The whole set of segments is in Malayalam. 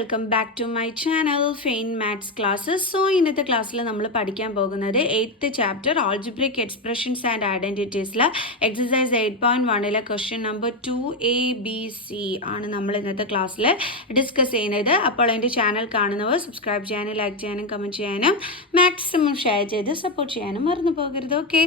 Welcome back to my channel Fain maths classes. So ഇന്നത്തെ ക്ലാസ്സിൽ നമ്മൾ പഠിക്കാൻ പോകുന്നത് 8th chapter algebraic expressions and ഐഡൻറ്റിറ്റീസിലെ എക്സസൈസ് 8.1 ക്വസ്റ്റ്യൻ നമ്പർ 2ABC ആണ് നമ്മൾ ഇന്നത്തെ ക്ലാസ്സിൽ ഡിസ്കസ് ചെയ്യുന്നത്. അപ്പോൾ എൻ്റെ ചാനൽ കാണുന്നവർ സബ്സ്ക്രൈബ് ചെയ്യാനും ലൈക്ക് ചെയ്യാനും കമൻറ്റ് ചെയ്യാനും മാക്സിമം ഷെയർ ചെയ്ത് സപ്പോർട്ട് ചെയ്യാനും മറന്നു പോകരുത്. ഓക്കെ,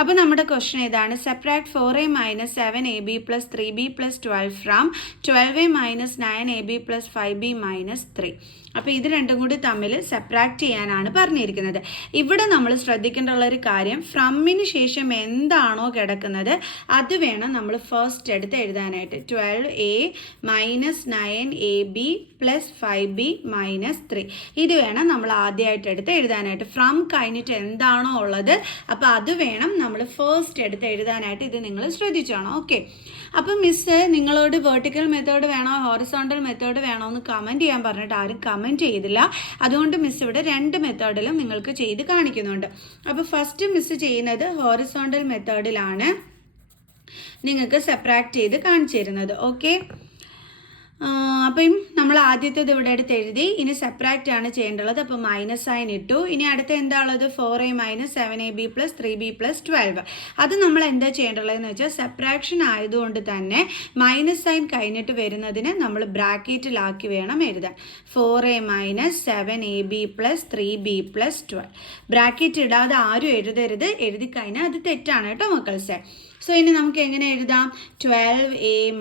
അപ്പോൾ നമ്മുടെ ക്വസ്റ്റ്യൻ ഇതാണ്: subtract 4a - 7ab + 3b + 12 from 12a - 9ab + 5b - 3. അപ്പോൾ ഇത് രണ്ടും കൂടി തമ്മിൽ സബ്ട്രാക്ട് ചെയ്യാനാണ് പറഞ്ഞിരിക്കുന്നത്. ഇവിടെ നമ്മൾ ശ്രദ്ധിക്കേണ്ടുള്ള ഒരു കാര്യം, ഫ്രമ്മിന് ശേഷം എന്താണോ കിടക്കുന്നത് അത് വേണം നമ്മൾ ഫസ്റ്റ് എടുത്ത് എഴുതാനായിട്ട്. 12a - 9ab + 5b - 3 ഇത് വേണം നമ്മൾ ആദ്യമായിട്ട് എടുത്ത് എഴുതാനായിട്ട്. ഫ്രം കഴിഞ്ഞിട്ട് എന്താണോ ഉള്ളത് അപ്പോൾ അത് വേണം നമ്മൾ ഫസ്റ്റ് എടുത്ത് എഴുതാനായിട്ട്. ഇത് നിങ്ങൾ ശ്രദ്ധിച്ചോണം. ഓക്കെ, അപ്പം മിസ് നിങ്ങളോട് വെർട്ടിക്കൽ മെത്തേഡ് വേണോ ഹോറിസോണ്ടൽ മെത്തേഡ് വേണോ എന്ന് കമൻറ്റ് ചെയ്യാൻ പറഞ്ഞിട്ട് ആരും കമൻറ്റ് ചെയ്തില്ല. അതുകൊണ്ട് മിസ് ഇവിടെ രണ്ട് മെത്തേഡിലും നിങ്ങൾക്ക് ചെയ്ത് കാണിക്കുന്നുണ്ട്. അപ്പോൾ ഫസ്റ്റ് മിസ് ചെയ്യുന്നത് ഹോറിസോണ്ടൽ മെത്തേഡിലാണ് നിങ്ങൾക്ക് സബ്ട്രാക്ട് ചെയ്ത് കാണിച്ചു തരുന്നത്. ഓക്കെ, അപ്പം നമ്മൾ ആദ്യത്തേത് ഇവിടെ എടുത്ത് എഴുതി. ഇനി സബ്ട്രാക്റ്റ് ആണ് ചെയ്യേണ്ടത്. അപ്പോൾ മൈനസ് സൈൻ ഇട്ടു. ഇനി അടുത്ത എന്താ ഉള്ളത്? 4a - 7ab + 3b + 12. അത് നമ്മൾ എന്താ ചെയ്യേണ്ടതെന്ന് വെച്ചാൽ സബ്ട്രാക്ഷൻ ആയതുകൊണ്ട് തന്നെ മൈനസ് സൈൻ കഴിഞ്ഞിട്ട് വരുന്നതിന് നമ്മൾ ബ്രാക്കറ്റിലാക്കി വേണം എഴുതാൻ. 4a - 7ab + 3b + 12. ബ്രാക്കറ്റ് ഇടാതെ ആരും എഴുതരുത്. എഴുതി കഴിഞ്ഞാൽ അത് തെറ്റാണ് കേട്ടോ മക്കൾസെ. സോ ഇനി നമുക്ക് എങ്ങനെ എഴുതാം? 12a -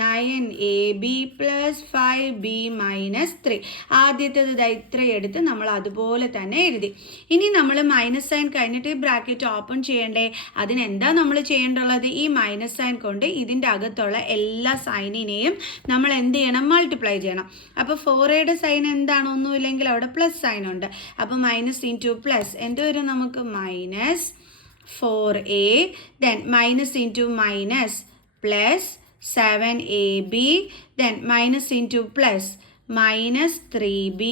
9ab + 5b - 3. ആദ്യത്തേത് ഇത്ര എടുത്ത് നമ്മൾ അതുപോലെ തന്നെ എഴുതി. ഇനി നമ്മൾ മൈനസ് സൈൻ കഴിഞ്ഞിട്ട് ഈ ബ്രാക്കറ്റ് ഓപ്പൺ ചെയ്യണ്ടേ? അതിനെന്താ നമ്മൾ ചെയ്യേണ്ടുള്ളത്? ഈ മൈനസ് സൈൻ കൊണ്ട് ഇതിൻ്റെ അകത്തുള്ള എല്ലാ സൈനിനെയും നമ്മൾ എന്ത് ചെയ്യണം? മൾട്ടിപ്ലൈ ചെയ്യണം. അപ്പോൾ 4യുടെ സൈൻ എന്താണ്? ഒന്നുമില്ലെങ്കിൽ അവിടെ പ്ലസ് സൈൻ ഉണ്ട്. അപ്പോൾ മൈനസ് ഇൻറ്റു പ്ലസ് എന്ത് വരും നമുക്ക്? Minus 4a, then minus into minus plus 7ab, then minus into plus minus 3b,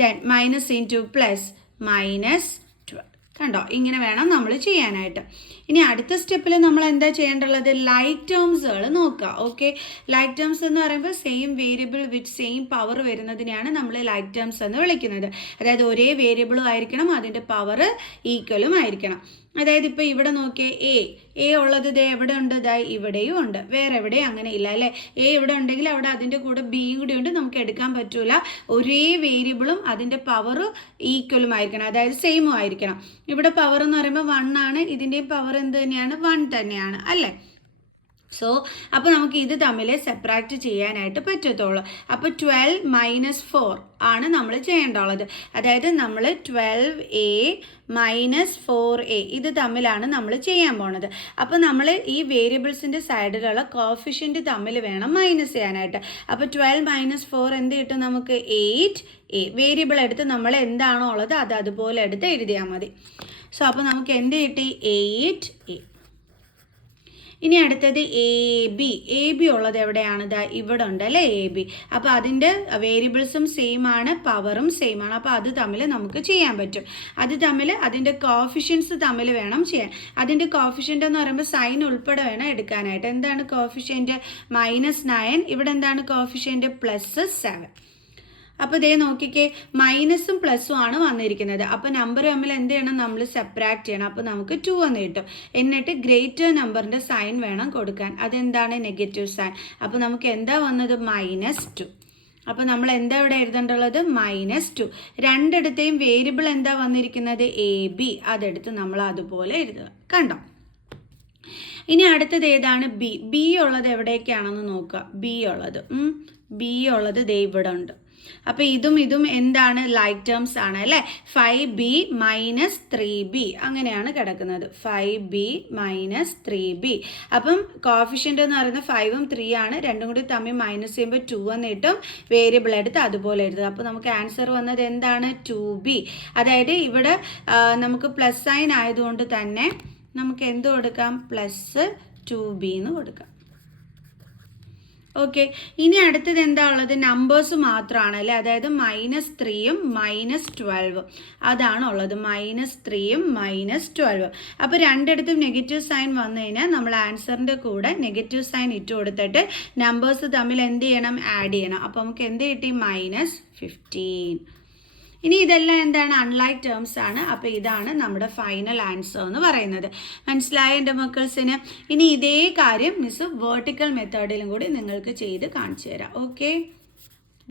then minus into plus minus 12. കണ്ടോ? ഇങ്ങനെ വേണം നമ്മൾ ചെയ്യാനായിട്ട്. ഇനി അടുത്ത സ്റ്റെപ്പിൽ നമ്മൾ എന്താ ചെയ്യേണ്ടുള്ളത്? ലൈക്ക് ടേംസുകൾ നോക്കുക. ഓക്കെ, ലൈക്ക് ടേംസ് എന്ന് പറയുമ്പോൾ same variable with same power വരുന്നതിനെയാണ് നമ്മൾ ലൈക്ക് ടേംസ് എന്ന് വിളിക്കുന്നത്. അതായത് ഒരേ വേരിയബിളും ആയിരിക്കണം, അതിൻ്റെ പവർ ഈക്വലും ആയിരിക്കണം. അതായത് ഇപ്പോൾ ഇവിടെ നോക്കിയേ, എ ഉള്ളത് ദേ എവിടെ ഉണ്ട്? ഇവിടെയും ഉണ്ട്. വേറെ എവിടെയും അങ്ങനെ ഇല്ല അല്ലേ? എ ഇവിടെ ഉണ്ടെങ്കിൽ അവിടെ അതിൻ്റെ കൂടെ ബിയും കൂടി ഉണ്ട്, നമുക്ക് എടുക്കാൻ പറ്റൂല. ഒരേ വേരിയബിളും അതിൻ്റെ പവർ ഈക്വലും ആയിരിക്കണം, അതായത് സെയിമും ആയിരിക്കണം. ഇവിടെ പവർ എന്ന് പറയുമ്പോൾ 1 ആണ്, ഇതിൻ്റെയും പവർ എന്ത് തന്നെയാണ്? 1 തന്നെയാണ് അല്ലേ? സോ അപ്പോൾ നമുക്ക് ഇത് തമ്മിൽ സെപ്പറേറ്റ് ചെയ്യാനായിട്ട് പറ്റത്തുള്ളൂ. അപ്പോൾ 12 - 4 ആണ് നമ്മൾ ചെയ്യേണ്ടുള്ളത്. അതായത് നമ്മൾ 12a - 4a ഇത് തമ്മിലാണ് നമ്മൾ ചെയ്യാൻ പോണത്. അപ്പോൾ നമ്മൾ ഈ വേരിയബിൾസിൻ്റെ സൈഡിലുള്ള കോഫിഷ്യൻ്റ് തമ്മിൽ വേണം മൈനസ് ചെയ്യാനായിട്ട്. അപ്പോൾ 12 - 4 എന്ത് കിട്ടും നമുക്ക്? 8a. വേരിയബിൾ എടുത്ത് നമ്മൾ എന്താണോ ഉള്ളത് അത് അതുപോലെ എടുത്ത് എഴുതിയാൽ മതി. സോ അപ്പോൾ നമുക്ക് എന്ത് കിട്ടി? 8a. ഇനി അടുത്തത് എ ബി ഉള്ളത് എവിടെയാണ്? ഇവിടെ ഉണ്ട് അല്ലേ? A B. അപ്പോൾ അതിൻ്റെ വേരിയബിൾസും സെയിം ആണ്, പവറും സെയിം ആണ്. അപ്പോൾ അത് തമ്മിൽ നമുക്ക് ചെയ്യാൻ പറ്റും. അത് തമ്മിൽ അതിൻ്റെ കോഫിഷ്യൻസ് തമ്മിൽ വേണം ചെയ്യാൻ. അതിൻ്റെ കോഫിഷ്യൻ്റ് എന്ന് പറയുമ്പോൾ സൈൻ ഉൾപ്പെടെ വേണം എടുക്കാനായിട്ട്. എന്താണ് കോഫിഷ്യൻ്റ്? -9. ഇവിടെ എന്താണ് കോഫിഷ്യൻ്റ്? +7. അപ്പോൾ ഇതേ നോക്കിക്കേ, മൈനസും പ്ലസും ആണ് വന്നിരിക്കുന്നത്. അപ്പോൾ നമ്പർ തമ്മിൽ എന്ത് ചെയ്യണം? നമ്മൾ സെപ്പറേറ്റ് ചെയ്യണം. അപ്പോൾ നമുക്ക് 2 എന്ന് കിട്ടും. എന്നിട്ട് ഗ്രേറ്റർ നമ്പറിൻ്റെ സൈൻ വേണം കൊടുക്കാൻ. അതെന്താണ്? Negative sign. അപ്പോൾ നമുക്ക് എന്താ വന്നത്? -2. അപ്പോൾ നമ്മൾ എന്താ ഇവിടെ എഴുതേണ്ടുള്ളത്? -2. രണ്ടിടത്തെയും വേരിയബിൾ എന്താ വന്നിരിക്കുന്നത്? A B. അതെടുത്ത് നമ്മൾ അതുപോലെ എഴുതുക. കണ്ടോ? ഇനി അടുത്തത് ഏതാണ്? ബി ഉള്ളത് എവിടേക്കാണെന്ന് നോക്കുക. ബി ഉള്ളത് ദേ ഇവിടെ ഉണ്ട്. അപ്പോൾ ഇതും എന്താണ്? ലൈക്ക് ടേംസ് ആണ് അല്ലേ? 5b - 3b അങ്ങനെയാണ് കിടക്കുന്നത്. 5b - 3b. അപ്പം കോഫിഷ്യൻ്റ് എന്ന് പറയുന്നത് 5ഉം 3 ആണ്. രണ്ടും കൂടി തമ്മിൽ മൈനസ് ചെയ്യുമ്പോൾ 2 എന്ന് കിട്ടും. വേരിയബിൾ എടുത്ത് അതുപോലെ എഴുതുക. അപ്പോൾ നമുക്ക് ആൻസർ വന്നത് എന്താണ്? 2b. അതായത് ഇവിടെ നമുക്ക് പ്ലസ് സൈൻ ആയതുകൊണ്ട് തന്നെ നമുക്ക് എന്ത് കൊടുക്കാം? +2b എന്ന് കൊടുക്കാം. ഓക്കെ, ഇനി അടുത്തത് എന്താ ഉള്ളത്? നമ്പേഴ്സ് മാത്രമാണ് അല്ലേ, അതായത് -3യും -12 അതാണ് ഉള്ളത്. -3യും -12. അപ്പോൾ രണ്ടിടത്തും നെഗറ്റീവ് സൈൻ വന്നു കഴിഞ്ഞാൽ നമ്മൾ ആൻസറിൻ്റെ കൂടെ നെഗറ്റീവ് സൈൻ ഇട്ട് കൊടുത്തിട്ട് നമ്പേഴ്സ് തമ്മിൽ എന്ത് ചെയ്യണം? ആഡ് ചെയ്യണം. അപ്പോൾ നമുക്ക് എന്ത് കിട്ടി? -15. ഇനി ഇതെല്ലാം എന്താണ്? അൺലൈക്ക് ടേംസ് ആണ്. അപ്പോൾ ഇതാണ് നമ്മുടെ ഫൈനൽ ആൻസർ എന്ന് പറയുന്നത്. മനസ്സിലായ എൻ്റെ മക്കൾസിന്? ഇനി ഇതേ കാര്യം മിസ് വേർട്ടിക്കൽ മെത്തേഡിലും കൂടി നിങ്ങൾക്ക് ചെയ്ത് കാണിച്ചു തരാം. Okay,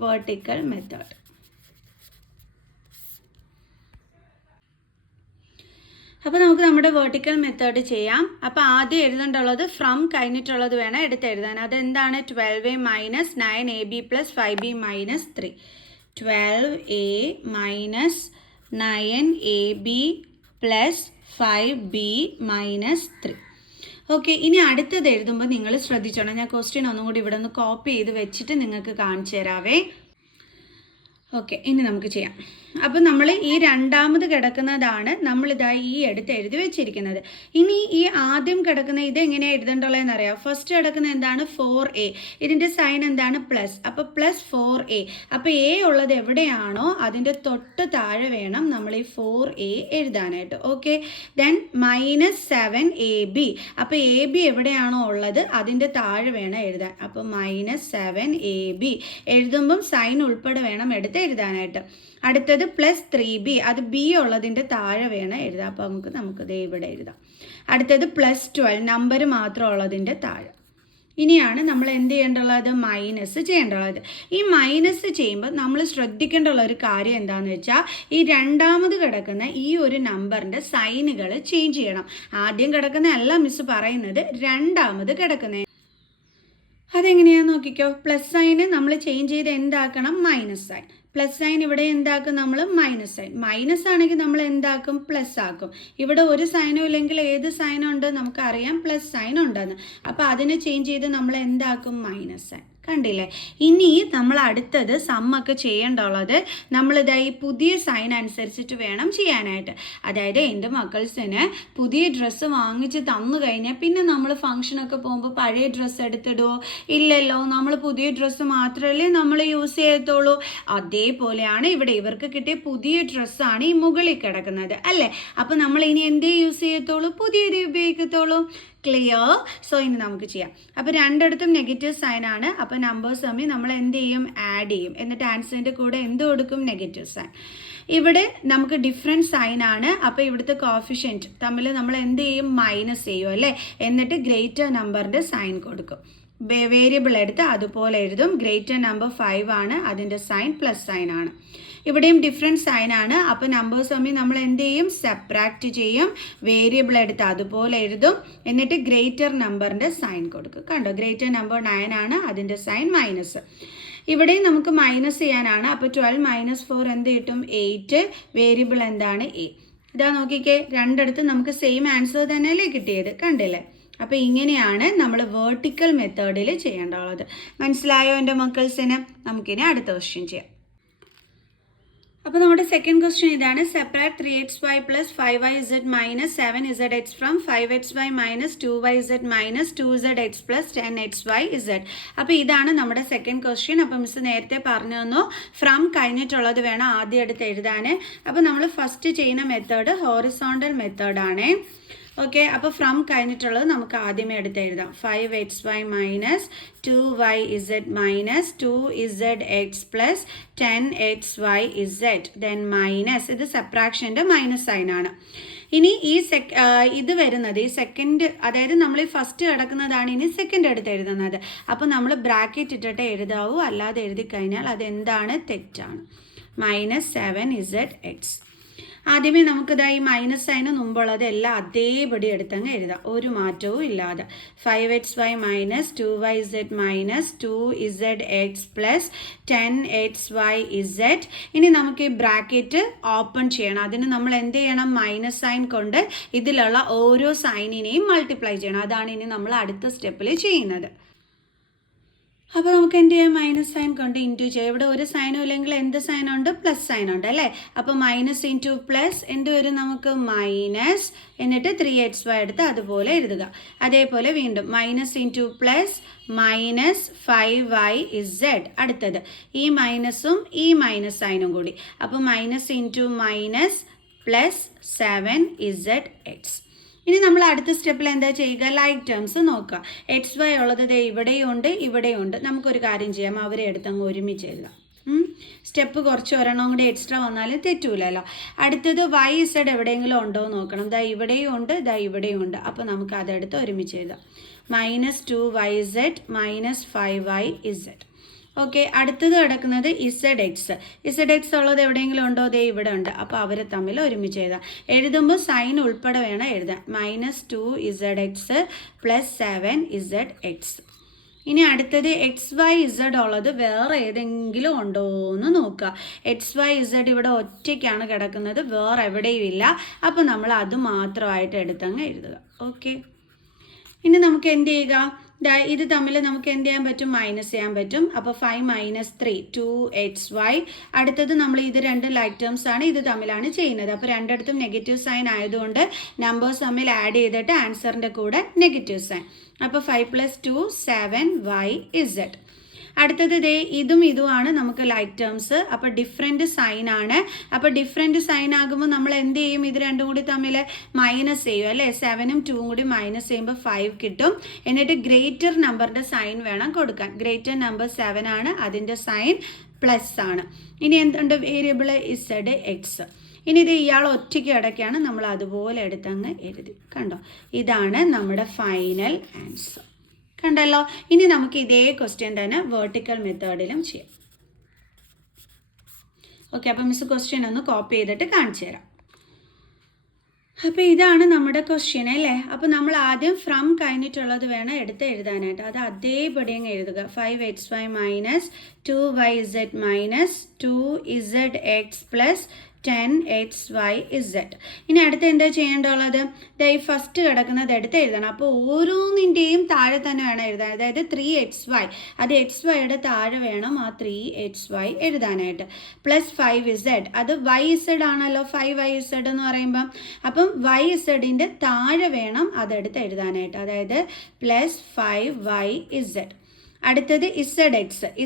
vertical method. അപ്പോൾ നമുക്ക് നമ്മുടെ വേർട്ടിക്കൽ മെത്തേഡ് ചെയ്യാം. അപ്പോൾ ആദ്യം എഴുതേണ്ടുള്ളത് ഫ്രം കഴിഞ്ഞിട്ടുള്ളത് വേണം എടുത്തെഴുതാൻ. അതെന്താണ്? 12a - 9ab + 5b - 3. 12a minus 9ab plus 5b minus 3. Okay, ഇനി അടുത്തത് എഴുതുമ്പോൾ നിങ്ങൾ ശ്രദ്ധിച്ചോണം. ഞാൻ ക്വസ്റ്റ്യൻ ഒന്നും കൂടി ഇവിടെ നിന്ന് കോപ്പി ചെയ്ത് വെച്ചിട്ട് നിങ്ങൾക്ക് കാണിച്ചു തരാവേ. ഓക്കെ, ഇനി നമുക്ക് ചെയ്യാം. അപ്പം നമ്മൾ ഈ രണ്ടാമത് കിടക്കുന്നതാണ് നമ്മളിതായി ഈ എടുത്ത് എഴുതി വെച്ചിരിക്കുന്നത്. ഇനി ഈ ആദ്യം കിടക്കുന്ന ഇത് എങ്ങനെയാണ് എഴുതേണ്ടുള്ളതെന്ന് അറിയാം. ഫസ്റ്റ് കിടക്കുന്ന എന്താണ്? 4a. ഇതിൻ്റെ സൈൻ എന്താണ്? പ്ലസ്. അപ്പോൾ +4a. അപ്പോൾ a ഉള്ളത് എവിടെയാണോ അതിൻ്റെ തൊട്ട് താഴെ വേണം നമ്മൾ ഈ 4a എഴുതാനായിട്ട്. Okay, then -7ab. അപ്പോൾ ab എവിടെയാണോ ഉള്ളത് അതിൻ്റെ താഴെ വേണം എഴുതാൻ. അപ്പോൾ -7ab എഴുതുമ്പം സൈൻ ഉൾപ്പെടെ വേണം എടുത്ത് എഴുതാനായിട്ട്. അടുത്തത് +3b. അത് b ഉള്ളതിൻ്റെ താഴെ വേണം എഴുതാം. അപ്പോൾ നമുക്ക് ദേ ഇവിടെ എഴുതാം. അടുത്തത് +12 നമ്പർ മാത്രം ഉള്ളതിൻ്റെ താഴെ. ഇനിയാണ് നമ്മൾ എന്ത് ചെയ്യേണ്ടുള്ളത്? മൈനസ് ചെയ്യേണ്ടുള്ളത്. ഈ മൈനസ് ചെയ്യുമ്പോൾ നമ്മൾ ശ്രദ്ധിക്കേണ്ടുള്ള ഒരു കാര്യം എന്താണെന്ന് വെച്ചാൽ ഈ രണ്ടാമത് കിടക്കുന്ന ഈ ഒരു നമ്പറിൻ്റെ സൈനുകൾ ചേഞ്ച് ചെയ്യണം. ആദ്യം കിടക്കുന്ന അല്ല മിസ് പറയുന്നത്, രണ്ടാമത് കിടക്കുന്ന. അതെങ്ങനെയാണെന്ന് നോക്കിക്കോ. പ്ലസ് സൈന് നമ്മൾ ചേഞ്ച് ചെയ്ത് എന്താക്കണം? Minus sign. പ്ലസ് സൈൻ ഇവിടെ എന്താക്കും? നമ്മൾ മൈനസ് സൈൻ. മൈനസ് ആണെങ്കിൽ നമ്മൾ എന്താക്കും? പ്ലസ് ആക്കും. ഇവിടെ ഒരു സൈനും ഇല്ലെങ്കിൽ ഏത് സൈനുണ്ട്? നമുക്കറിയാം പ്ലസ് സൈൻ ഉണ്ടെന്ന്. അപ്പോൾ അതിനെ ചേഞ്ച് ചെയ്ത് നമ്മൾ എന്താക്കും? Minus sign. കണ്ടില്ലേ? ഇനി നമ്മൾ അടുത്തത് സമ്മൊക്കെ ചെയ്യേണ്ടുള്ളത് നമ്മളിതാ ഈ പുതിയ സൈൻ അനുസരിച്ചിട്ട് വേണം ചെയ്യാനായിട്ട്. അതായത് എൻ്റെ മക്കൾസിന് പുതിയ ഡ്രസ്സ് വാങ്ങിച്ച് തന്നു കഴിഞ്ഞാൽ പിന്നെ നമ്മൾ ഫംഗ്ഷനൊക്കെ പോകുമ്പോൾ പഴയ ഡ്രസ്സ് എടുത്തിടുമോ? ഇല്ലല്ലോ. നമ്മൾ പുതിയ ഡ്രസ്സ് മാത്രമല്ലേ നമ്മൾ യൂസ് ചെയ്യത്തുള്ളൂ. അതേപോലെയാണ് ഇവിടെ ഇവർക്ക് കിട്ടിയ പുതിയ ഡ്രസ്സാണ് ഈ മുകളിൽ കിടക്കുന്നത് അല്ലേ. അപ്പോൾ നമ്മൾ ഇനി എന്തേ യൂസ് ചെയ്യത്തുള്ളൂ? പുതിയതേ ഉപയോഗിക്കത്തുള്ളൂ. ക്ലിയർ? സോ ഇനി നമുക്ക് ചെയ്യാം. അപ്പോൾ രണ്ടിടത്തും നെഗറ്റീവ് സൈൻ ആണ്. അപ്പോൾ നമ്പേഴ്സ് തമ്മിൽ നമ്മൾ എന്ത് ചെയ്യും? ആഡ് ചെയ്യും. എന്നിട്ട് ആൻസറിൻ്റെ കൂടെ എന്ത് കൊടുക്കും? Negative sign. ഇവിടെ നമുക്ക് ഡിഫറെൻറ്റ് സൈൻ ആണ്. അപ്പോൾ ഇവിടുത്തെ കോഫിഷ്യൻറ്റ് തമ്മിൽ നമ്മൾ എന്ത് ചെയ്യും? മൈനസ് ചെയ്യും അല്ലേ. എന്നിട്ട് ഗ്രേറ്റർ നമ്പറിൻ്റെ സൈൻ കൊടുക്കും. വേരിയബിൾ എടുത്ത് അതുപോലെ എഴുതും. ഗ്രേറ്റർ നമ്പർ 5 ആണ്, അതിൻ്റെ സൈൻ പ്ലസ് സൈൻ ആണ്. ഇവിടെയും ഡിഫറെൻറ്റ് സൈൻ ആണ്. അപ്പോൾ നമ്പേഴ്സ് തമ്മിൽ നമ്മൾ എന്ത് ചെയ്യും? സെപ്പറേറ്റ് ചെയ്യും. വേരിയബിൾ എടുത്ത് അതുപോലെ എഴുതും. എന്നിട്ട് ഗ്രേറ്റർ നമ്പറിൻ്റെ സൈൻ കൊടുക്കും. കണ്ടോ? ഗ്രേറ്റർ നമ്പർ 9 ആണ്, അതിൻ്റെ സൈൻ മൈനസ്. ഇവിടെയും നമുക്ക് മൈനസ് ചെയ്യാനാണ്. അപ്പോൾ 12 - 4 എന്ത് കിട്ടും? 8. വേരിയബിൾ എന്താണ്? a. ഇതാ നോക്കിക്കേ, രണ്ടിടത്തും നമുക്ക് സെയിം ആൻസർ തന്നെയല്ലേ കിട്ടിയത്. കണ്ടില്ലേ? അപ്പോൾ ഇങ്ങനെയാണ് നമ്മൾ വേർട്ടിക്കൽ മെത്തേഡിൽ ചെയ്യേണ്ടത്. മനസ്സിലായോ എൻ്റെ മക്കൾസിന്? നമുക്കിനി അടുത്ത ക്വസ്റ്റ്യൻ ചെയ്യാം. അപ്പോൾ നമ്മുടെ സെക്കൻഡ് ക്വസ്റ്റ്യൻ ഇതാണ്. Separate 3xy + 5yz - 7zx from 5xy - 2yz - 2zx + 10xyz. അപ്പോൾ ഇതാണ് നമ്മുടെ സെക്കൻഡ് ക്വസ്റ്റ്യൻ. അപ്പോൾ മിസ് നേരത്തെ പറഞ്ഞു തന്നു ഫ്രം കഴിഞ്ഞിട്ടുള്ളത് വേണം ആദ്യം എടുത്ത് എഴുതാൻ. അപ്പോൾ നമ്മൾ ഫസ്റ്റ് ചെയ്യുന്ന മെത്തേഡ് ഹോറിസോണ്ടൽ മെത്തേഡാണ്. ഓക്കെ, അപ്പോൾ ഫ്രം കഴിഞ്ഞിട്ടുള്ളത് നമുക്ക് ആദ്യമേ എടുത്ത് എഴുതാം. 5xy - 2yz - 2zx + 10xyz then minus. ഇത് സബ്ട്രാക്ഷൻ്റെ മൈനസ് സൈനാണ്. ഇനി ഈ ഇത് വരുന്നത് ഈ സെക്കൻഡ്, അതായത് നമ്മൾ ഈ ഫസ്റ്റ് കിടക്കുന്നതാണ് ഇനി സെക്കൻഡ് എടുത്ത് എഴുതുന്നത്. അപ്പോൾ നമ്മൾ ബ്രാക്കറ്റ് ഇട്ടിട്ട് എഴുതാവൂ, അല്ലാതെ എഴുതി കഴിഞ്ഞാൽ അതെന്താണ്? തെറ്റാണ്. -7zx. ആദ്യമേ നമുക്കിതാ ഈ മൈനസ് സൈന് മുമ്പുള്ളത് എല്ലാം അതേപടി എടുത്തങ്ങ് എഴുതാം, ഒരു മാറ്റവും ഇല്ലാതെ. 5xy - 2yz - 2zx + 10xyz. ഇനി നമുക്ക് ഈ ബ്രാക്കറ്റ് ഓപ്പൺ ചെയ്യണം. അതിന് നമ്മൾ എന്ത് ചെയ്യണം? മൈനസ് സൈൻ കൊണ്ട് ഇതിലുള്ള ഓരോ സൈനിനെയും മൾട്ടിപ്ലൈ ചെയ്യണം. അതാണ് ഇനി നമ്മൾ അടുത്ത സ്റ്റെപ്പിൽ ചെയ്യുന്നത്. അപ്പോൾ നമുക്ക് എന്ത് ചെയ്യാം, മൈനസ് സൈൻ കൊണ്ട് ഇൻറ്റു ചെയ്യാം. ഇവിടെ ഒരു സൈനും ഇല്ലെങ്കിൽ എന്ത് സൈനുണ്ട്, പ്ലസ് സൈനുണ്ട് അല്ലേ. അപ്പോൾ മൈനസ് ഇൻറ്റു പ്ലസ് എന്ത് വരും നമുക്ക്, മൈനസ്, എന്നിട്ട് 3xy എടുത്ത് അതുപോലെ എഴുതുക. അതേപോലെ വീണ്ടും minus into plus minus 5y(z). അടുത്തത് ഈ മൈനസും ഈ മൈനസ് സൈനും കൂടി, അപ്പോൾ minus into minus plus 7zx. ഇനി നമ്മൾ അടുത്ത സ്റ്റെപ്പിൽ എന്താ ചെയ്യുക, ലൈക്ക് ടേംസ് നോക്കുക. XY ഉള്ളത് ഇവിടെയുണ്ട് ഇവിടെയുണ്ട്. നമുക്കൊരു കാര്യം ചെയ്യാം, അവരെ എടുത്തങ്ങ് ഒരുമിച്ച് എഴുതാം. സ്റ്റെപ്പ് കുറച്ച് ഒരെണ്ണം കൂടി എക്സ്ട്രാ വന്നാലും തെറ്റൂലല്ലോ. അടുത്തത് YZ എവിടെയെങ്കിലും ഉണ്ടോ എന്ന് നോക്കണം. ദാ ഇവിടെയും ഉണ്ട്, ദാ ഇവിടെയും ഉണ്ട്. അപ്പോൾ നമുക്ക് അതെടുത്ത് ഒരുമിച്ച് എഴുതാം. -2yz - 5yz. ഓക്കെ, അടുത്തത് കിടക്കുന്നത് ZX ഉള്ളത് എവിടെയെങ്കിലും ഉണ്ടോ, ദേ ഇവിടെ ഉണ്ട്. അപ്പോൾ അവരെ തമ്മിൽ ഒരുമിച്ച് എഴുതാം. എഴുതുമ്പോൾ സൈൻ ഉൾപ്പെടെ വേണം എഴുതാൻ. -2zx + 7zx. ഇനി അടുത്തത് XYZ ഉള്ളത് വേറെ ഏതെങ്കിലും ഉണ്ടോ എന്ന് നോക്കുക. XYZ ഇവിടെ ഒറ്റയ്ക്കാണ് കിടക്കുന്നത്, വേറെ എവിടെയും ഇല്ല. അപ്പോൾ നമ്മൾ അത് മാത്രമായിട്ട് എടുത്തങ്ങ് എഴുതുക. ഓക്കെ, ഇനി നമുക്ക് എന്ത് ചെയ്യുക, ഇത് തമ്മിൽ നമുക്ക് എന്ത് ചെയ്യാൻ പറ്റും, മൈനസ് ചെയ്യാൻ പറ്റും. അപ്പോൾ 5 - 3 2xy. അടുത്തത് നമ്മൾ ഇത് രണ്ട് ലൈക്ക് ടേംസ് ആണ്, ഇത് തമ്മിലാണ് ചെയ്യുന്നത്. അപ്പോൾ രണ്ടിടത്തും നെഗറ്റീവ് സൈൻ ആയതുകൊണ്ട് നമ്പേഴ്സ് തമ്മിൽ ആഡ് ചെയ്തിട്ട് ആൻസറിൻ്റെ കൂടെ നെഗറ്റീവ് സൈൻ. അപ്പോൾ 5 + 2 7yz. അടുത്തത് ഇതുമാണ് നമുക്ക് ലൈക്ക് ടേംസ്. അപ്പോൾ ഡിഫറെൻറ്റ് സൈൻ ആണ്. അപ്പോൾ ഡിഫറെൻറ്റ് സൈൻ ആകുമ്പോൾ നമ്മൾ എന്ത് ചെയ്യും, ഇത് രണ്ടും കൂടി തമ്മിൽ മൈനസ് ചെയ്യും അല്ലേ. 7ഉം 2ഉം കൂടി മൈനസ് ചെയ്യുമ്പോൾ 5 കിട്ടും. എന്നിട്ട് ഗ്രേറ്റർ നമ്പറിൻ്റെ സൈൻ വേണം കൊടുക്കാൻ. ഗ്രേറ്റർ നമ്പർ 7 ആണ്, അതിൻ്റെ സൈൻ പ്ലസ് ആണ്. ഇനി എന്തുണ്ട്, വേരിയബിൾ ZX. ഇനി ഇത് ഇയാൾ ഒറ്റയ്ക്ക് ഇടയ്ക്കാണ്, നമ്മൾ അതുപോലെ എടുത്തങ്ങ് എഴുതി. കണ്ടോ, ഇതാണ് നമ്മുടെ ഫൈനൽ ആൻസർ. കണ്ടല്ലോ. ഇനി നമുക്ക് ഇതേ ക്വസ്റ്റ്യൻ തന്നെ വെർട്ടിക്കൽ മെത്തേഡിലും ചെയ്യാം. ഓക്കെ, അപ്പം മിസ് ക്വസ്റ്റ്യൻ ഒന്ന് കോപ്പി ചെയ്തിട്ട് കാണിച്ചു തരാം. അപ്പോൾ ഇതാണ് നമ്മുടെ ക്വസ്റ്റ്യൻ അല്ലേ. അപ്പോൾ നമ്മൾ ആദ്യം ഫ്രം കഴിഞ്ഞിട്ടുള്ളത് വേണം എടുത്ത് എഴുതാനായിട്ട്. അത് അതേപടി അങ്ങ് എഴുതുക. 5xy - 2yz - 2zx + 10xyz. ഇനി അടുത്ത് എന്താ ചെയ്യേണ്ടുള്ളത്, ഈ ഫസ്റ്റ് കിടക്കുന്നത് എടുത്ത് എഴുതണം. അപ്പോൾ ഓരോന്നിൻ്റെയും താഴെ തന്നെ വേണം എഴുതാൻ. അതായത് 3xy, അത് xyയുടെ താഴെ വേണം ആ 3xy എഴുതാനായിട്ട്. + 5z, അത് yz ആണല്ലോ, 5yz എന്ന് പറയുമ്പം. അപ്പം yzൻ്റെ താഴെ വേണം അതെടുത്ത് എഴുതാനായിട്ട്. അതായത് + 5yz. അടുത്തത്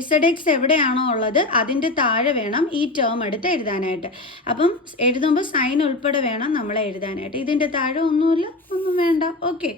ZX എവിടെയാണോ ഉള്ളത് അതിൻ്റെ താഴെ വേണം ഈ ടേം എടുത്ത് എഴുതാനായിട്ട്. അപ്പം എഴുതുമ്പോൾ സൈൻ ഉൾപ്പെടെ വേണം നമ്മൾ എഴുതാനായിട്ട്. ഇതിൻ്റെ താഴെ ഒന്നുമില്ല, ഒന്നും വേണ്ട. ഓക്കെ,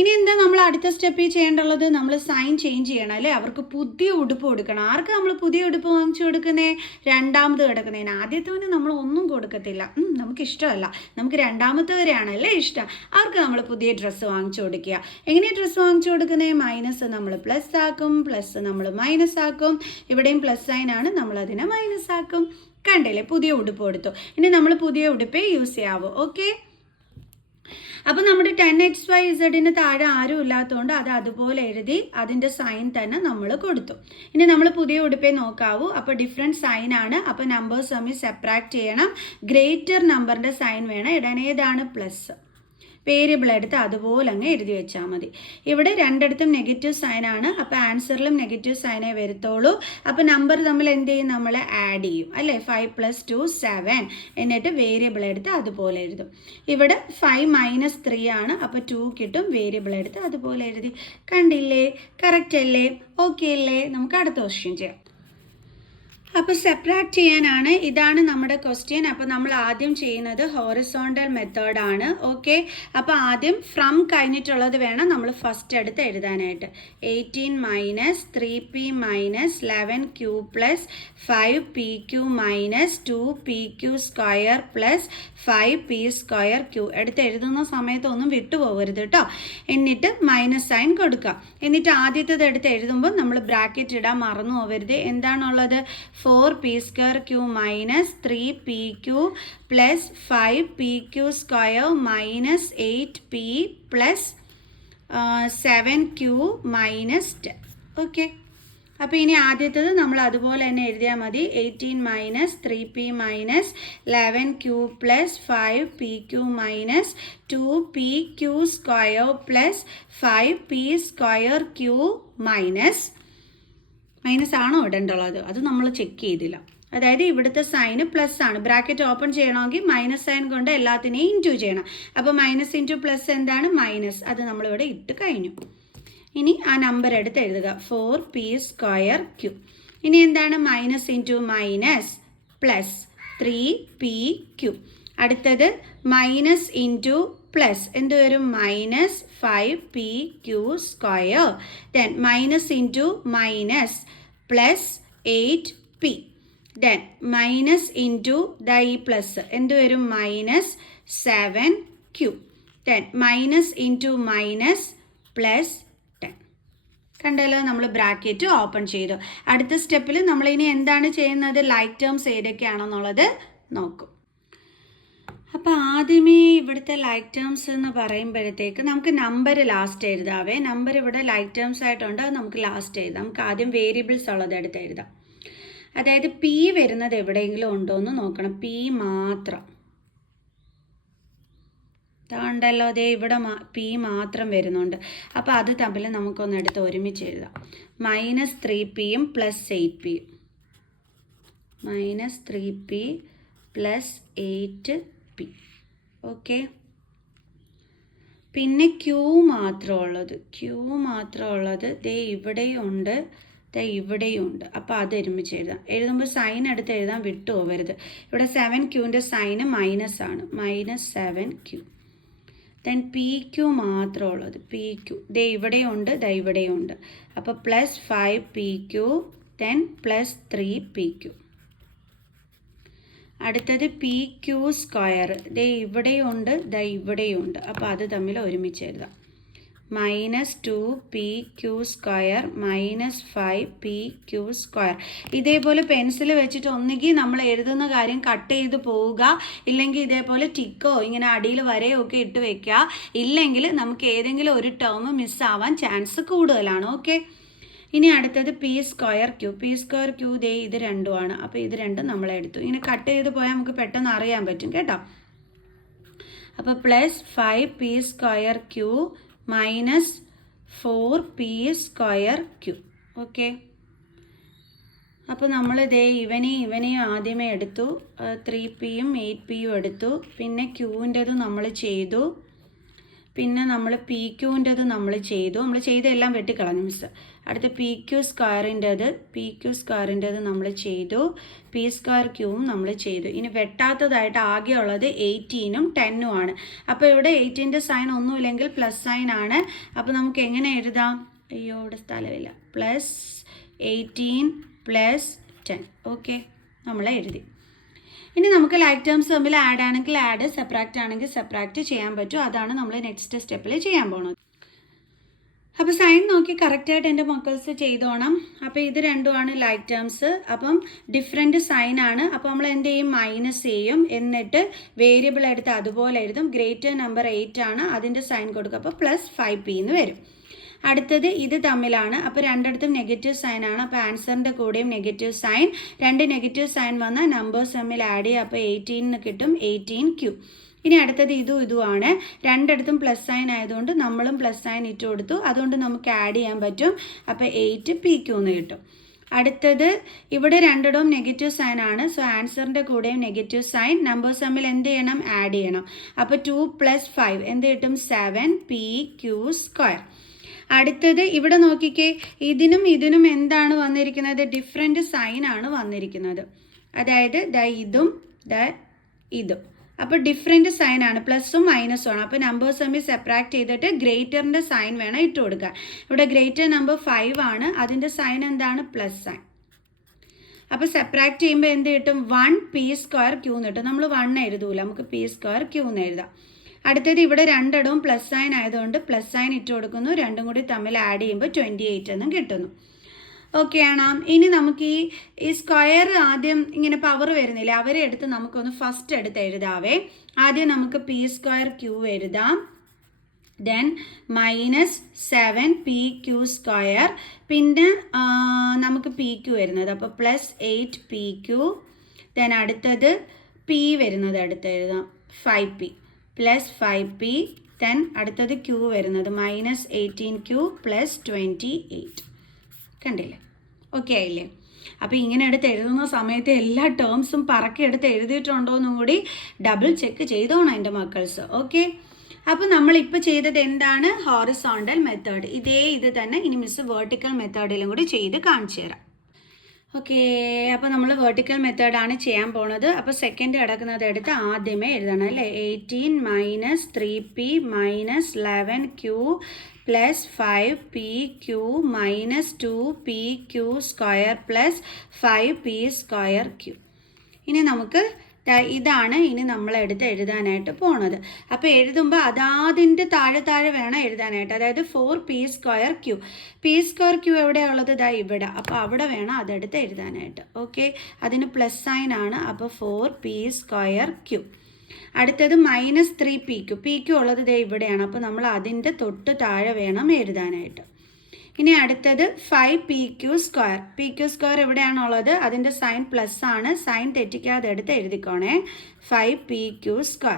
ഇനി എന്താ നമ്മൾ അടുത്ത സ്റ്റെപ്പിൽ ചെയ്യേണ്ടുള്ളത്, നമ്മൾ സൈൻ ചേഞ്ച് ചെയ്യണം അല്ലേ. അവർക്ക് പുതിയ ഉടുപ്പ് കൊടുക്കണം. ആർക്ക് നമ്മൾ പുതിയ ഉടുപ്പ് വാങ്ങിച്ചു കൊടുക്കുന്നേ, രണ്ടാമത് കിടക്കുന്നതിന്. ആദ്യത്തവന് നമ്മൾ ഒന്നും കൊടുക്കത്തില്ല, നമുക്കിഷ്ടമല്ല. നമുക്ക് രണ്ടാമത്തവരെയാണല്ലേ ഇഷ്ടം. അവർക്ക് നമ്മൾ പുതിയ ഡ്രസ്സ് വാങ്ങിച്ചു കൊടുക്കുക. എങ്ങനെയാണ് ഡ്രസ്സ് വാങ്ങിച്ചു കൊടുക്കുന്നത്, മൈനസ് നമ്മൾ പ്ലസ് ആക്കും, പ്ലസ് നമ്മൾ മൈനസ് ആക്കും. ഇവിടെയും പ്ലസ് സൈൻ ആണ്, നമ്മളതിനെ മൈനസ് ആക്കും. കണ്ടില്ലേ, പുതിയ ഉടുപ്പ് കൊടുത്തു. ഇനി നമ്മൾ പുതിയ ഉടുപ്പേ യൂസ് ചെയ്യാവൂ. ഓക്കെ, അപ്പോൾ നമ്മുടെ 10xyzന് താഴെ ആരും ഇല്ലാത്തതുകൊണ്ട് അത് അതുപോലെ എഴുതി അതിൻ്റെ സൈൻ തന്നെ നമ്മൾ കൊടുത്തു. ഇനി നമ്മൾ പുതിയ ഉടുപ്പേ നോക്കാവൂ. അപ്പോൾ ഡിഫറെൻറ്റ് സൈൻ ആണ്. അപ്പോൾ നമ്പേഴ്സ് തമ്മിൽ സെപ്പറേറ്റ് ചെയ്യണം. ഗ്രേറ്റർ നമ്പറിൻ്റെ സൈൻ വേണം ഇടാൻ. ഏതാണ്, പ്ലസ്. വേരിയബിൾ എടുത്ത് അതുപോലെ അങ്ങ് എഴുതി വെച്ചാൽ മതി. ഇവിടെ രണ്ടിടത്തും നെഗറ്റീവ് സൈനാണ്. അപ്പോൾ ആൻസറിലും നെഗറ്റീവ് സൈനേ വരത്തുള്ളൂ. അപ്പോൾ നമ്പർ തമ്മിൽ എന്ത് ചെയ്യും, നമ്മൾ ആഡ് ചെയ്യും അല്ലേ. 5 + 2 7. എന്നിട്ട് വേരിയബിൾ എടുത്ത് അതുപോലെ എഴുതും. ഇവിടെ 5 - 3 ആണ്. അപ്പോൾ 2 കിട്ടും. വേരിയബിൾ എടുത്ത് അതുപോലെ എഴുതി. കണ്ടില്ലേ, കറക്റ്റ് അല്ലേ, ഓക്കെ അല്ലേ. നമുക്ക് അടുത്ത ക്വസ്റ്റ്യൻ ചെയ്യാം. അപ്പോൾ സെപ്പറേറ്റ് ചെയ്യാനാണ്. ഇതാണ് നമ്മുടെ ക്വസ്റ്റ്യൻ. അപ്പോൾ നമ്മൾ ആദ്യം ചെയ്യുന്നത് ഹോറിസോണ്ടൽ മെത്തേഡാണ്. ഓക്കെ, അപ്പോൾ ആദ്യം ഫ്രം കഴിഞ്ഞിട്ടുള്ളത് വേണം നമ്മൾ ഫസ്റ്റ് എടുത്ത് എഴുതാനായിട്ട്. 18 - 3p - 11q + 5pq - 2pq² + 5p²q എടുത്ത് എഴുതുന്ന സമയത്ത് ഒന്നും വിട്ടുപോകരുത് കേട്ടോ. എന്നിട്ട് മൈനസ് സൈൻ കൊടുക്കുക. എന്നിട്ട് ആദ്യത്തേത് എടുത്ത് എഴുതുമ്പോൾ നമ്മൾ ബ്രാക്കറ്റ് ഇടാൻ മറന്നു പോകരുത്. എന്താണുള്ളത്, 4p²q - 3pq + 5pq² - 8p + 7q - 10. Okay, അപ്പോൾ ഇനി ആദ്യത്തേത് നമ്മൾ അതുപോലെ തന്നെ എഴുതിയാൽ മതി. 18 - 3p - 11q + 5pq - 2pq² + 5p²q - minus ആണോ ഇടേണ്ടുള്ളത്, അത് നമ്മൾ ചെക്ക് ചെയ്തില്ല. അതായത് ഇവിടുത്തെ സൈന് പ്ലസ് ആണ്. ബ്രാക്കറ്റ് ഓപ്പൺ ചെയ്യണമെങ്കിൽ മൈനസ് സൈൻ കൊണ്ട് എല്ലാത്തിനെയും ഇൻറ്റു ചെയ്യണം. അപ്പോൾ മൈനസ് ഇൻറ്റു പ്ലസ് എന്താണ്? മൈനസ്. അത് നമ്മളിവിടെ ഇട്ട് കഴിഞ്ഞു. ഇനി ആ നമ്പർ എടുത്ത് എഴുതുക, 4p²q. ഇനി എന്താണ്? Minus into minus plus 3pq. അടുത്തത് മൈനസ് ഇൻറ്റു പ്ലസ് എന്ത് വരും? Minus 5pq². Then minus into minus plus 8p. Then minus into ഈ പ്ലസ് എന്ത് വരും? Minus 7q. Then minus into minus plus 10. കണ്ടല്ലോ, നമ്മൾ ബ്രാക്കറ്റ് ഓപ്പൺ ചെയ്തു. അടുത്ത സ്റ്റെപ്പിൽ നമ്മളിനി എന്താണ് ചെയ്യുന്നത്? ലൈക്ക് ടേംസ് ഏതൊക്കെയാണെന്നുള്ളത് നോക്കും. അപ്പോൾ ആദ്യമേ ഇവിടുത്തെ ലൈക്ക് ടേംസ് എന്ന് പറയുമ്പോഴത്തേക്ക് നമുക്ക് നമ്പർ ലാസ്റ്റ് എഴുതാവേ. നമ്പർ ഇവിടെ ലൈക്ക് ടേംസ് ആയിട്ടുണ്ട്, അത് നമുക്ക് ലാസ്റ്റ് എഴുതാം. നമുക്ക് ആദ്യം വേരിയബിൾസ് ഉള്ളത് എടുത്ത് എഴുതാം. അതായത് പി വരുന്നത് എവിടെയെങ്കിലും ഉണ്ടോ എന്ന് നോക്കണം. പി മാത്രം ഉണ്ടല്ലോ, അതേ ഇവിടെ പി മാത്രം വരുന്നുണ്ട്. അപ്പോൾ അത് തമ്മിൽ നമുക്കൊന്ന് എടുത്ത് ഒരുമിച്ച് എഴുതാം. മൈനസ് 3pയും പ്ലസ് 8pയും. Minus 3p plus 8p. Okay. പിന്നെ ക്യൂ മാത്രമുള്ളത് ദേ ഇവിടെയുണ്ട്, ഇവിടെയുണ്ട്. അപ്പോൾ അത് ഒരുമിച്ച് എഴുതാം. എഴുതുമ്പോൾ സൈൻ എടുത്ത് എഴുതാൻ വിട്ടു പോകരുത്. ഇവിടെ 7qൻ്റെ സൈന് മൈനസ് ആണ്, minus 7q. Then pq മാത്രമുള്ളത്, pq ദേ ഇവിടെയുണ്ട്, ഇവിടെയുണ്ട്. അപ്പോൾ plus 5pq, then plus 3pq. അടുത്തത് pq². ദേ ഇവിടെയുണ്ട്, ഇവിടെയുണ്ട്. അപ്പോൾ അത് തമ്മിൽ ഒരുമിച്ച് എഴുതാം. Minus 2pq² minus 5pq². ഇതേപോലെ പെൻസിൽ വെച്ചിട്ട് ഒന്നുകിൽ നമ്മൾ എഴുതുന്ന കാര്യം കട്ട് ചെയ്ത് പോവുക, ഇല്ലെങ്കിൽ ഇതേപോലെ ടിക്കോ ഇങ്ങനെ അടിയിൽ വരയോ ഒക്കെ ഇട്ട് വെക്കുക. ഇല്ലെങ്കിൽ നമുക്ക് ഏതെങ്കിലും ഒരു ടേം മിസ്സാവാൻ ചാൻസ് കൂടുതലാണ്. ഓക്കെ. ഇനി അടുത്തത് p²q ദേ ഇത് രണ്ടുമാണ്. അപ്പോൾ ഇത് രണ്ടും നമ്മൾ എടുത്തു. ഇങ്ങനെ കട്ട് ചെയ്ത് പോയാൽ നമുക്ക് പെട്ടെന്ന് അറിയാൻ പറ്റും കേട്ടോ. അപ്പോൾ plus 5p²q minus 4p²q. Okay. അപ്പോൾ നമ്മൾ ദേ ഇവനെയും ആദ്യമേ എടുത്തു, 3pയും 8pയും എടുത്തു. പിന്നെ ക്യൂവിൻ്റെതും നമ്മൾ ചെയ്തു. പിന്നെ നമ്മൾ pqൻ്റെത് നമ്മൾ ചെയ്തെല്ലാം വെട്ടിക്കളഞ്ഞു മിസ്. അടുത്ത pq²ൻ്റെത് നമ്മൾ ചെയ്തു. p²qവും നമ്മൾ ചെയ്തു. ഇനി വെട്ടാത്തതായിട്ട് ആകെ ഉള്ളത് 18ഉം 10ഉം ആണ്. അപ്പോൾ ഇവിടെ 18ൻ്റെ സൈൻ ഒന്നുമില്ലെങ്കിൽ പ്ലസ് സൈൻ ആണ്. അപ്പോൾ നമുക്ക് എങ്ങനെ എഴുതാം? അയ്യോ ഇവിടെ സ്ഥലമില്ല. Plus 18 plus 10. ഓക്കെ, നമ്മൾ എഴുതി. ഇനി നമുക്ക് ലൈക്ക് ടേംസ് തമ്മിൽ ആഡ് ആണെങ്കിൽ ആഡ്, സെപ്പറാക്റ്റ് ആണെങ്കിൽ സെപ്പറാക്റ്റ് ചെയ്യാൻ പറ്റും. അതാണ് നമ്മൾ നെക്സ്റ്റ് സ്റ്റെപ്പിൽ ചെയ്യാൻ പോകുന്നത്. അപ്പോൾ സൈൻ നോക്കി കറക്റ്റായിട്ട് എൻ്റെ മക്കൾസ് ചെയ്തോണം. അപ്പോൾ ഇത് രണ്ടുമാണ് ലൈക്ക് ടേംസ്. അപ്പം ഡിഫറെൻറ്റ് സൈനാണ്. അപ്പോൾ നമ്മൾ എന്ത് ചെയ്യും? മൈനസ് ചെയ്യും. എന്നിട്ട് വേരിയബിൾ എടുത്ത് അതുപോലെ എഴുതും. ഗ്രേറ്റർ നമ്പർ 8 ആണ്, അതിൻ്റെ സൈൻ കൊടുക്കുക. അപ്പോൾ പ്ലസ് 5p എന്ന് വരും. അടുത്തത് ഇത് തമ്മിലാണ്. അപ്പോൾ രണ്ടിടത്തും നെഗറ്റീവ് സൈൻ ആണ്. അപ്പോൾ ആൻസറിൻ്റെ കൂടെയും നെഗറ്റീവ് സൈൻ. രണ്ട് നെഗറ്റീവ് സൈൻ വന്നാൽ നമ്പേഴ്സ് തമ്മിൽ ആഡ് ചെയ്യുക. അപ്പോൾ 18 കിട്ടും, 18q. ഇനി അടുത്തത് ഇതുമാണ്. രണ്ടിടത്തും പ്ലസ് സൈൻ ആയതുകൊണ്ട് നമ്മളും പ്ലസ് സൈൻ ഇട്ട് കൊടുത്തു. അതുകൊണ്ട് നമുക്ക് ആഡ് ചെയ്യാൻ പറ്റും. അപ്പോൾ 8pq എന്ന് കിട്ടും. അടുത്തത് ഇവിടെ രണ്ടിടവും നെഗറ്റീവ് സൈൻ ആണ്. സോ ആൻസറിൻ്റെ കൂടെയും നെഗറ്റീവ് സൈൻ. നമ്പേഴ്സ് തമ്മിൽ എന്ത് ചെയ്യണം? ആഡ് ചെയ്യണം. അപ്പോൾ 2 + 5 എന്ത് കിട്ടും? 7pq². അടുത്തത് ഇവിടെ നോക്കിക്കേ, ഇതിനും എന്താണ് വന്നിരിക്കുന്നത്? ഡിഫറെൻറ്റ് സൈൻ ആണ് വന്നിരിക്കുന്നത്. അതായത് ഇതും ഇതും. അപ്പോൾ ഡിഫറെൻറ്റ് സൈൻ ആണ്, പ്ലസും മൈനസും ആണ്. അപ്പോൾ നമ്പേഴ്സ് തമ്മിൽ സെപ്പറേറ്റ് ചെയ്തിട്ട് ഗ്രേറ്ററിൻ്റെ സൈൻ വേണം ഇട്ട് കൊടുക്കാൻ. ഇവിടെ ഗ്രേറ്റർ നമ്പർ 5 ആണ്, അതിൻ്റെ സൈൻ എന്താണ്? Plus sine. അപ്പോൾ സെപ്പറേറ്റ് ചെയ്യുമ്പോൾ എന്ത് കിട്ടും? 1p²q എന്ന് കിട്ടും. നമ്മൾ 1 എഴുതൂല, നമുക്ക് p²q എന്ന് എഴുതാം. അടുത്തത് ഇവിടെ രണ്ടിടവും പ്ലസ് സൈൻ ആയതുകൊണ്ട് പ്ലസ് സൈൻ ഇട്ട് കൊടുക്കുന്നു. രണ്ടും കൂടി തമ്മിൽ ആഡ് ചെയ്യുമ്പോൾ 28 എന്നും കിട്ടുന്നു. ഓക്കെ ആണോ? ഇനി നമുക്ക് ഈ സ്ക്വയർ ആദ്യം ഇങ്ങനെ പവർ വരുന്നില്ല, അവരെ എടുത്ത് നമുക്കൊന്ന് ഫസ്റ്റ് എടുത്ത് എഴുതാവേ. ആദ്യം നമുക്ക് p²q എഴുതാം. Then minus 7pq². പിന്നെ നമുക്ക് pq വരുന്നത്, അപ്പോൾ പ്ലസ് 8pq. ദെൻ അടുത്തത് p വരുന്നത് അടുത്ത് എഴുതാം, 5p പ്ലസ് 5p. ദെൻ അടുത്തത് q വരുന്നത് മൈനസ് 18q പ്ലസ് 28. കണ്ടില്ലേ? ഓക്കെ ആയില്ലേ? അപ്പോൾ ഇങ്ങനെ എടുത്ത് എഴുതുന്ന സമയത്ത് എല്ലാ ടേംസും പറക്കി എടുത്ത് എഴുതിയിട്ടുണ്ടോ എന്നും കൂടി ഡബിൾ ചെക്ക് ചെയ്തോണം എൻ്റെ മക്കൾസ്. ഓക്കെ, അപ്പോൾ നമ്മളിപ്പോൾ ചെയ്തത് എന്താണ്? Horizontal method. ഇത് തന്നെ ഇനി മിസ് വെർട്ടിക്കൽ മെത്തേഡിലും കൂടി ചെയ്ത് കാണിച്ചു തരാം. ഓക്കെ, അപ്പോൾ നമ്മൾ വെർട്ടിക്കൽ മെത്തേഡാണ് ചെയ്യാൻ പോണത്. അപ്പോൾ സെക്കൻഡ് കിടക്കുന്നത് എടുത്ത് ആദ്യമേ എഴുതണം അല്ലേ. 18 - 3p - 11q + 5pq - 2pq² + 5p²q. ഇനി നമുക്ക് ഇതാണ് ഇനി നമ്മളെടുത്ത് എഴുതാനായിട്ട് പോണത്. അപ്പോൾ എഴുതുമ്പോൾ അതാതിൻ്റെ താഴെ വേണം എഴുതാനായിട്ട്. അതായത് 4p²q. p²q എവിടെയുള്ളത്? ഇവിടെ. അപ്പോൾ അവിടെ വേണം അതെടുത്ത് എഴുതാനായിട്ട്. ഓക്കെ, അതിന് പ്ലസ് സൈൻ ആണ്. അപ്പോൾ 4p²q. അടുത്തത് -3pq. pq ഉള്ളത് ഇവിടെയാണ്. അപ്പോൾ നമ്മൾ അതിൻ്റെ തൊട്ട് താഴെ വേണം എഴുതാനായിട്ട്. ഇനി അടുത്തത് 5pq². pq² എവിടെയാണുള്ളത്? അതിൻ്റെ സൈൻ പ്ലസ് ആണ്. സൈൻ തെറ്റിക്കാതെ എടുത്ത് എഴുതിക്കോണേ. 5pq².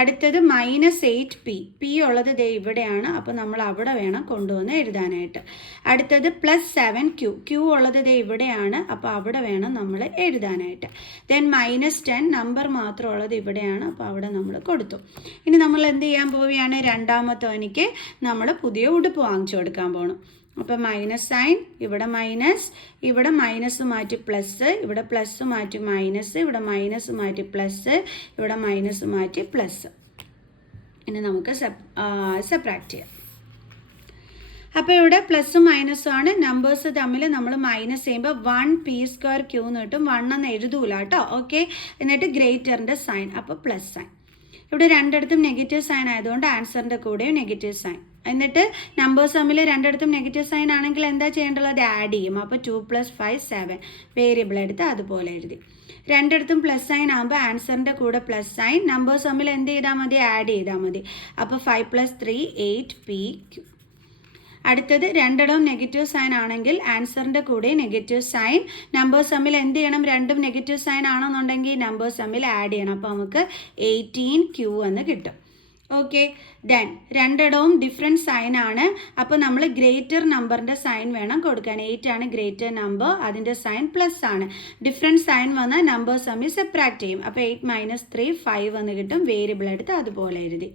അടുത്തത് -8p. p ഉള്ളത് ഇവിടെയാണ്. അപ്പോൾ നമ്മൾ അവിടെ വേണം കൊണ്ടുവന്ന് എഴുതാനായിട്ട്. അടുത്തത് +7q. q ഉള്ളത് ഇവിടെയാണ്. അപ്പോൾ അവിടെ വേണം നമ്മൾ എഴുതാനായിട്ട്. ദെൻ -10 നമ്പർ മാത്രമുള്ളത് ഇവിടെയാണ്. അപ്പോൾ അവിടെ നമ്മൾ കൊടുത്തു. ഇനി നമ്മൾ എന്ത് ചെയ്യാൻ പോവുകയാണ്? രണ്ടാമത്തവനിക്ക് നമ്മൾ പുതിയ ഉടുപ്പ് വാങ്ങിച്ചു കൊടുക്കാൻ പോകണം. അപ്പോൾ മൈനസ് സൈൻ, ഇവിടെ മൈനസ്, ഇവിടെ മൈനസ് മാറ്റി പ്ലസ്, ഇവിടെ പ്ലസ് മാറ്റി മൈനസ്, ഇവിടെ മൈനസ് മാറ്റി പ്ലസ്, ഇവിടെ മൈനസ് മാറ്റി പ്ലസ്. ഇനി നമുക്ക് സെപ്പറേറ്റ് ചെയ്യാം. അപ്പോൾ ഇവിടെ പ്ലസ്സും മൈനസും ആണ്. നമ്പേഴ്സ് തമ്മിൽ നമ്മൾ മൈനസ് ചെയ്യുമ്പോൾ 1p²q എന്ന് കിട്ടും. 1 എന്ന് എഴുതൂല കേട്ടോ. ഓക്കെ, എന്നിട്ട് ഗ്രേറ്ററിൻ്റെ സൈൻ, അപ്പോൾ പ്ലസ് സൈൻ. ഇവിടെ രണ്ടിടത്തും നെഗറ്റീവ് സൈൻ ആയതുകൊണ്ട് ആൻസറിൻ്റെ കൂടെയും നെഗറ്റീവ് സൈൻ. എന്നിട്ട് നമ്പേഴ്സ് തമ്മിൽ രണ്ടിടത്തും നെഗറ്റീവ് സൈൻ ആണെങ്കിൽ എന്താ ചെയ്യേണ്ടത്? ആഡ് ചെയ്യും. അപ്പോൾ 2 + 5 7. വേരിയബിൾ എടുത്ത് അതുപോലെ എഴുതി. രണ്ടിടത്തും പ്ലസ് സൈൻ ആകുമ്പോൾ ആൻസറിൻ്റെ കൂടെ പ്ലസ് സൈൻ. നമ്പേഴ്സ് തമ്മിൽ എന്ത് ചെയ്താൽ മതി? ആഡ് ചെയ്താൽ മതി. അപ്പോൾ 5 + 3 8pq. അടുത്തത് രണ്ടിടവും നെഗറ്റീവ് സൈൻ ആണെങ്കിൽ ആൻസറിൻ്റെ കൂടെ നെഗറ്റീവ് സൈൻ. നമ്പേഴ്സ് തമ്മിൽ എന്ത് ചെയ്യണം? രണ്ടും നെഗറ്റീവ് സൈൻ ആണെന്നുണ്ടെങ്കിൽ നമ്പേഴ്സ് തമ്മിൽ ആഡ് ചെയ്യണം. അപ്പോൾ നമുക്ക് 18q എന്ന് കിട്ടും. ഓക്കെ, ദെൻ രണ്ടിടവും ഡിഫറെൻറ്റ് സൈൻ ആണ്. അപ്പോൾ നമ്മൾ ഗ്രേറ്റർ നമ്പറിൻ്റെ സൈൻ വേണം കൊടുക്കാൻ. 8 ആണ് ഗ്രേറ്റർ നമ്പർ, അതിൻ്റെ സൈൻ പ്ലസ് ആണ്. ഡിഫറെൻറ്റ് സൈൻ വന്നാൽ നമ്പേഴ്സ് തമ്മിൽ സെപ്പറേറ്റ് ചെയ്യും. അപ്പോൾ 8 - 3 5 എന്ന് കിട്ടും. വേരിയബിൾ എടുത്ത് അതുപോലെ എഴുതി.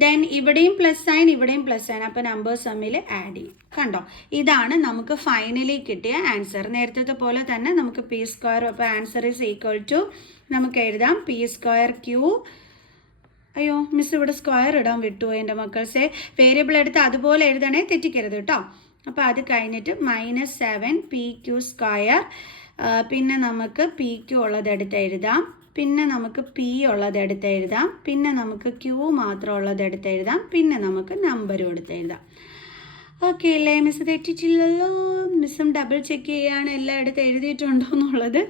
ദെൻ ഇവിടെയും പ്ലസ് സൈൻ, ഇവിടെയും പ്ലസ് സൈൻ. അപ്പോൾ നമ്പേഴ്സ് തമ്മിൽ ആഡ് ചെയ്യും. കണ്ടോ, ഇതാണ് നമുക്ക് ഫൈനലി കിട്ടിയ ആൻസർ. നേരത്തെ പോലെ തന്നെ നമുക്ക് p². അപ്പോൾ ആൻസർ ഈസ് ഈക്വൽ ടു നമുക്ക് എഴുതാം p²q. അയ്യോ മിസ് ഇവിടെ സ്ക്വയർ ഇടാൻ വിട്ടുപോയി എൻ്റെ മക്കൾസെ. വേരിയബിൾ എടുത്ത് അതുപോലെ എഴുതണേ, തെറ്റിക്കരുത് കേട്ടോ. അപ്പോൾ അത് കഴിഞ്ഞിട്ട് -7pq². പിന്നെ നമുക്ക് pq ഉള്ളതെടുത്ത് എഴുതാം. പിന്നെ നമുക്ക് p ഉള്ളതെടുത്ത് എഴുതാം. പിന്നെ നമുക്ക് q മാത്രം ഉള്ളതെടുത്ത് എഴുതാം. പിന്നെ നമുക്ക് നമ്പരും എടുത്ത് എഴുതാം. ഓക്കെ അല്ലേ? മിസ് തെറ്റിച്ചില്ലല്ലോ. മിസ്സും ഡബിൾ ചെക്ക് ചെയ്യുകയാണ് എല്ലാം എടുത്ത് എഴുതിയിട്ടുണ്ടോ എന്നുള്ളത്.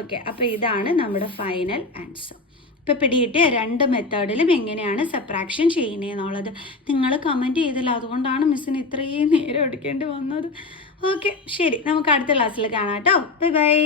ഓക്കെ, അപ്പോൾ ഇതാണ് നമ്മുടെ ഫൈനൽ ആൻസർ. ഇപ്പോൾ പിടികിട്ടിയ രണ്ട് മെത്തേഡിലും എങ്ങനെയാണ് സബ്ട്രാക്ഷൻ ചെയ്യുന്നതെന്നുള്ളത് നിങ്ങൾ കമൻറ്റ് ചെയ്തില്ല. അതുകൊണ്ടാണ് മിസ്സിന് ഇത്രയും നേരം എടുക്കേണ്ടി വന്നത്. ഓക്കെ, ശരി, നമുക്ക് അടുത്ത ക്ലാസ്സിൽ കാണാം കേട്ടോ. Bye bye.